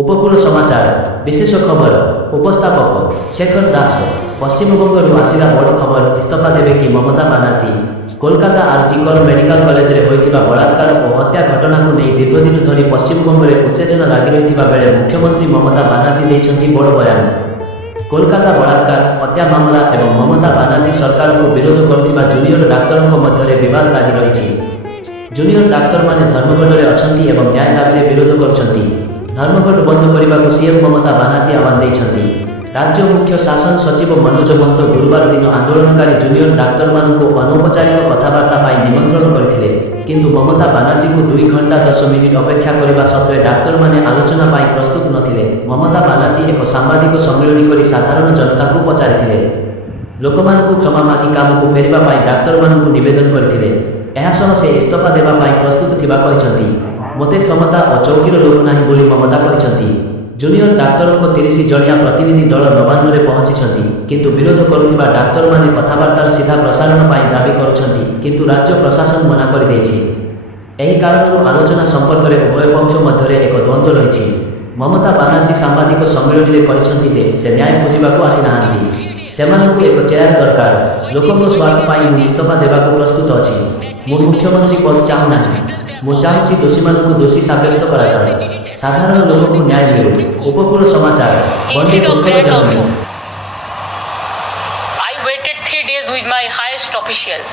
উপকূল সমাচার বিশেষ খবর উপস্থাপক শেখর দাস। পশ্চিমবঙ্গରୁ ଆସିଲା বড় খবর ইস্তফা দেবে কি মমতা বানার্জী। কোলকাতা আরজি কর মেডিকাল কলেজରେ ହୋଇଥିବା বଳାৎକାର ଓ ହତ୍ୟା ଘଟଣାକୁ ନେଇ ଦୀର୍ଘଦିନ ଧରି ପଶ୍ଚିମବଙ୍ଗରେ ଉତ୍ତେଜନା ଲାଗି ରହିଥିବା ବେଳେ ମୁଖ୍ୟମନ୍ତ୍ରୀ ମମତା ବାନାର୍ଜୀ ଦେଇଛନ୍ତି ବଡ଼ ବୟାନ। କୋଲକାତା ବଳାତ୍କାର ହତ୍ୟା ମାମଲା ଏବଂ ମମତା ବାନାର୍ଜୀ ସରକାରକୁ ବିରୋଧ କରୁଥିବା ଜୁନିୟର ଡାକ୍ତରଙ୍କ ମଧ୍ୟରେ ବିବାଦ ଲାଗି ରହିଛି। ଜୁନିୟର ଡାକ୍ତରମାନେ ଧର୍ମଘଟରେ ଅଛନ୍ତି ଏବଂ ନ୍ୟାୟ ଦାବିରେ ବିରୋଧ କରୁଛନ୍ତି। ଧର୍ମଘଟ ବନ୍ଦ କରିବାକୁ ସିଏମ୍ ମମତା ବାନାର୍ଜୀ ଆହ୍ୱାନ ଦେଇଛନ୍ତି। ରାଜ୍ୟ ମୁଖ୍ୟ ଶାସନ ସଚିବ ମନୋଜ ମନ୍ତ ଗୁରୁବାର ଦିନ ଆନ୍ଦୋଳନକାରୀ ଜୁନିୟର ଡାକ୍ତରମାନଙ୍କୁ ଅନୌପଚାରିକ କଥାବାର୍ତ୍ତା ପାଇଁ ନିମନ୍ତ୍ରଣ କରିଥିଲେ, କିନ୍ତୁ ମମତା ବାନାର୍ଜୀଙ୍କୁ 2 ଘଣ୍ଟା 10 ମିନିଟ୍ ଅପେକ୍ଷା କରିବା ସତ୍ତ୍ୱେ ଡାକ୍ତରମାନେ ଆଲୋଚନା ପାଇଁ ପ୍ରସ୍ତୁତ ନଥିଲେ। ମମତା ବାନାର୍ଜୀ ଏକ ସାମ୍ବାଦିକ ସମ୍ମିଳନୀ କରି ସାଧାରଣ ଜନତାଙ୍କୁ ପଚାରିଥିଲେ। ଲୋକମାନଙ୍କୁ କ୍ଷମା ମାଗି କାମକୁ ଫେରିବା ପାଇଁ ଡାକ୍ତରମାନଙ୍କୁ ନିବେଦନ କରିଥିଲେ। ଏହାସହ ସେ ଇସ୍ତଫା ଦେବା ପାଇଁ ପ୍ରସ୍ତୁତ ଥିବା କହିଛନ୍ତି। ମୋତେ କ୍ଷମତା ଓ ଚୌକିର ଲୋଭ ନାହିଁ ବୋଲି ମମତା କହିଛନ୍ତି। ଜୁନିୟର ଡାକ୍ତରଙ୍କ 30 ଜଣିଆ ପ୍ରତିନିଧି ଦଳ ନବାନ୍ନରେ ପହଞ୍ଚିଛନ୍ତି, କିନ୍ତୁ ବିରୋଧ କରୁଥିବା ଡାକ୍ତରମାନେ କଥାବାର୍ତ୍ତାର ସିଧା ପ୍ରସାରଣ ପାଇଁ ଦାବି କରୁଛନ୍ତି, କିନ୍ତୁ ରାଜ୍ୟ ପ୍ରଶାସନ ମନା କରିଦେଇଛି। ଏହି କାରଣରୁ ଆଲୋଚନା ସମ୍ପର୍କରେ ଉଭୟ ପକ୍ଷ ମଧ୍ୟରେ ଏକ ଦ୍ୱନ୍ଦ୍ୱ ରହିଛି। ମମତା ବାନାର୍ଜୀ ସାମ୍ବାଦିକ ସମ୍ମିଳନୀରେ କହିଛନ୍ତି ଯେ ସେ ନ୍ୟାୟ ଖୋଜିବାକୁ ଆସିନାହାନ୍ତି। ସେମାନଙ୍କୁ ଏକ ଚେୟାର ଦରକାର। ଲୋକଙ୍କ ସ୍ୱାର୍ଥ ପାଇଁ ମୁଁ ଇସ୍ତଫା ଦେବାକୁ ପ୍ରସ୍ତୁତ ଅଛି। ମୁଁ ମୁଖ୍ୟମନ୍ତ୍ରୀ ପଦ ଚାହୁଁନାହିଁ। ମୁଁ ଚାହୁଁଛି ଦୋଷୀମାନଙ୍କୁ ଦୋଷୀ ସାବ୍ୟସ୍ତ କରାଯାଉ। ସାଧାରଣ ଲୋକଙ୍କୁ ନ୍ୟାୟ ମିଳୁ। ଉପକୂଳ ସମାଚାର ବନ୍ଦେ ଉତ୍କଳ ଜନନୀ। I waited 3 days with my highest officials.